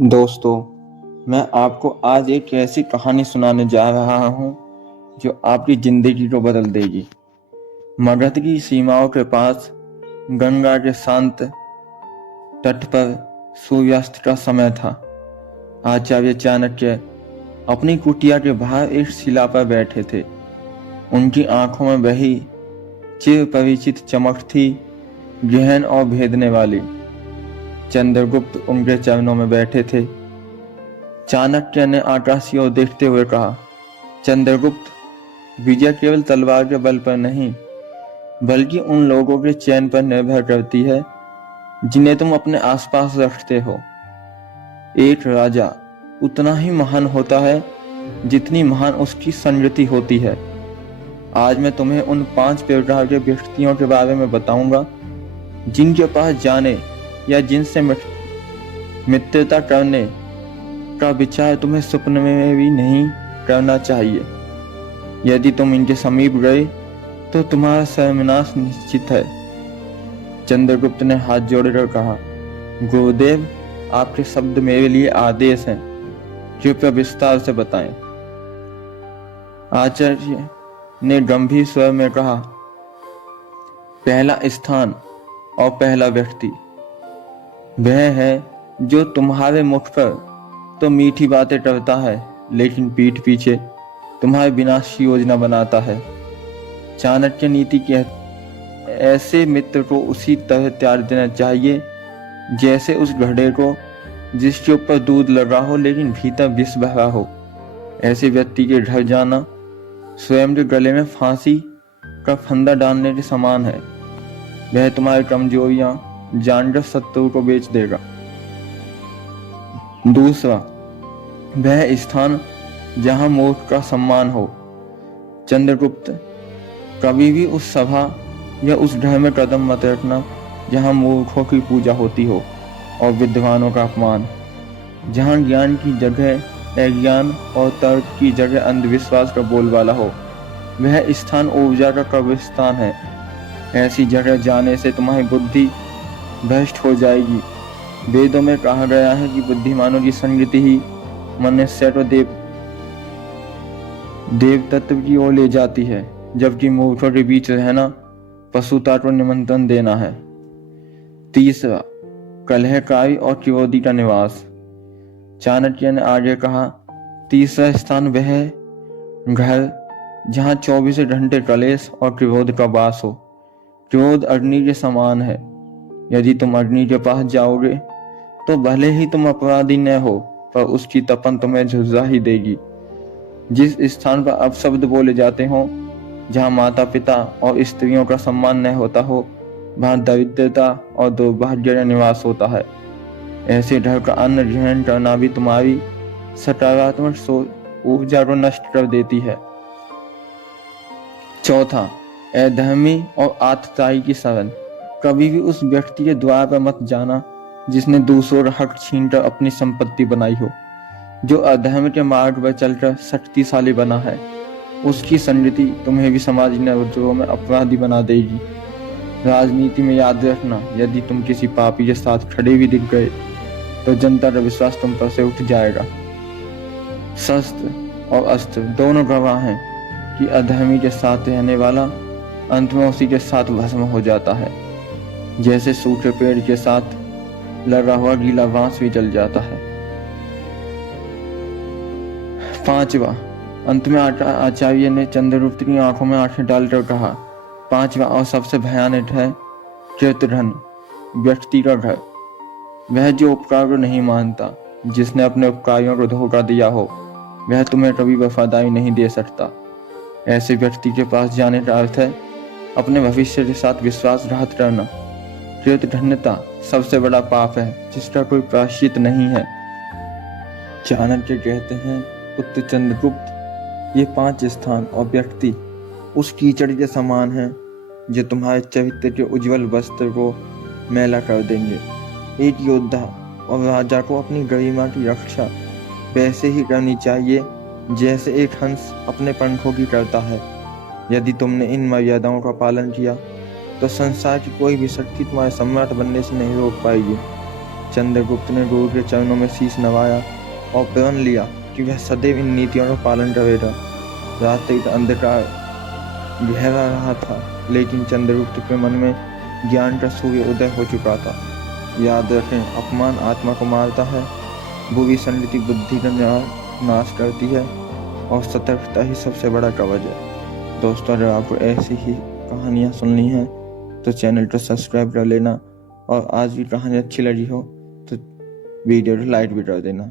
दोस्तों, मैं आपको आज एक ऐसी कहानी सुनाने जा रहा हूँ जो आपकी जिंदगी को बदल देगी। मगध की सीमाओं के पास गंगा के शांत तट पर सूर्यास्त का समय था। आचार्य चाणक्य अपनी कुटिया के बाहर एक शिला पर बैठे थे। उनकी आंखों में वही चिर परिचित चमक थी, गहन और भेदने वाली। चंद्रगुप्त उनके चरणों में बैठे थे। चाणक्य ने आकाश की ओर देखते हुए कहा, चंद्रगुप्त, विजय केवल तलवार के बल पर नहीं बल्कि उन लोगों के चयन पर निर्भर करती है जिन्हें तुम अपने आसपास रखते हो। एक राजा उतना ही महान होता है जितनी महान उसकी संगति होती है। आज मैं तुम्हें उन 5 प्रकार के व्यक्तियों के बारे में बताऊंगा जिनके पास जाने या जिनसे मित्रता करने का विचार तुम्हें स्वप्न में भी नहीं करना चाहिए। यदि तुम इनके समीप गए तो तुम्हारा सर्वनाश निश्चित है। चंद्रगुप्त ने हाथ जोड़कर कहा, गुरुदेव, आपके शब्द मेरे लिए आदेश हैं, कृपया विस्तार से बताएं। आचार्य ने गंभीर स्वर में कहा, पहला स्थान और पहला व्यक्ति वह है जो तुम्हारे मुख पर तो मीठी बातें करता है लेकिन पीठ पीछे तुम्हारे विनाश की योजना बनाता है। चाणक्य नीति के ऐसे मित्र को उसी तरह त्याग देना चाहिए जैसे उस घड़े को जिसके ऊपर दूध लगा हो लेकिन भीतर विष भरा हो। ऐसे व्यक्ति के घर जाना स्वयं के गले में फांसी का फंदा डालने के समान है। वह तुम्हारी कमजोरियां जानकर शत्रु को बेच देगा। दूसरा, वह स्थान जहां मूर्ख का सम्मान हो। चंद्रगुप्त, कभी भी उस सभा या उस घर में कदम मत रखना जहां मूर्खों की पूजा होती हो और विद्वानों का अपमान, जहां ज्ञान की जगह अज्ञान और तर्क की जगह अंधविश्वास का बोलबाला हो। वह स्थान ऊर्जा का कब्रिस्तान है। ऐसी जगह जाने से तुम्हारी बुद्धि भ्रष्ट हो जाएगी। वेदों में कहा गया है कि बुद्धिमानों की संगति ही मनुष्य को देव तत्व की ओर ले जाती है, जबकि मूर्खों के बीच रहना पशुता को निमंत्रण देना है। तीसरा, कलहकारी और क्रोधी का निवास। चाणक्य ने आगे कहा, तीसरा स्थान वह घर जहां 24 घंटे कलेश और क्रोध का वास हो। क्रोध अग्नि के समान है। यदि तुम अग्नि के पास जाओगे तो भले ही तुम अपराधी न हो, पर उसकी तपन तुम्हें झुर्रा ही देगी। जिस स्थान पर अपशब्द बोले जाते हो, जहाँ माता पिता और स्त्रियों का सम्मान न होता हो, वहाँ दरिद्रता और दुर्भाग्य का निवास होता है। ऐसे घर का अन्न ग्रहण करना भी तुम्हारी सकारात्मक ऊर्जा को नष्ट कर देती है। चौथा, अधर्मी और आतताई की शरण। कभी भी उस व्यक्ति के द्वार पर मत जाना जिसने दूसरों का हक छीनकर अपनी संपत्ति बनाई हो। जो अधर्म के मार्ग पर चलकर शक्तिशाली बना है, उसकी संगति तुम्हें भी समाज नजरों में अपराधी बना देगी। राजनीति में याद रखना, यदि तुम किसी पापी के साथ खड़े भी दिख गए तो जनता का विश्वास तुम पर से उठ जाएगा। शस्त्र और अस्त्र दोनों गवाह हैं कि अधर्मी के साथ रहने वाला अंत में उसी के साथ भस्म हो जाता है, जैसे सूखे पेड़ के साथ लगा हुआ गीला बांस भी जल जाता है। पांचवा, अंत में आचार्य ने चंद्रगुप्त की आंखों में आंखें डालकर कहा, पांचवा और सबसे भयानक है कृतघ्न, व्यक्ति का घर। वह जो उपकार को नहीं मानता, जिसने अपने उपकारियों को धोखा दिया हो, वह तुम्हें कभी वफादारी नहीं दे सकता। ऐसे व्यक्ति के पास जाने का अर्थ है अपने भविष्य के साथ विश्वासघात करना। कृतघ्नता सबसे बड़ा पाप है जिसका कोई प्रायश्चित नहीं है। चाणक्य कहते हैं, पुत्र चंद्रगुप्त, ये 5 स्थान और व्यक्ति उस कीचड़ के समान हैं जो तुम्हारे चरित्र के उज्जवल वस्त्र को मैला कर देंगे। एक योद्धा और राजा को अपनी गरिमा की रक्षा वैसे ही करनी चाहिए जैसे एक हंस अपने पंखों की करता है। यदि तुमने इन मर्यादाओं का पालन किया तो संसार की कोई भी शक्ति तुम्हारे सम्राट बनने से नहीं रोक पाएगी। चंद्रगुप्त ने गुरु के चरणों में शीश नवाया और प्रण लिया कि वह सदैव इन नीतियों का पालन करेगा। रात्रि का अंधकार गहरा रहा था, लेकिन चंद्रगुप्त के मन में ज्ञान का सूर्य उदय हो चुका था। याद रखें, अपमान आत्मा को मारता है, बुरी संगति बुद्धि का नाश करती है और सतर्कता ही सबसे बड़ा कवच है। दोस्तों, अगर आपको ऐसी ही कहानियाँ सुननी हैं तो चैनल को सब्सक्राइब कर लेना, और आज भी कहानी अच्छी लगी हो तो वीडियो को लाइक भी कर देना।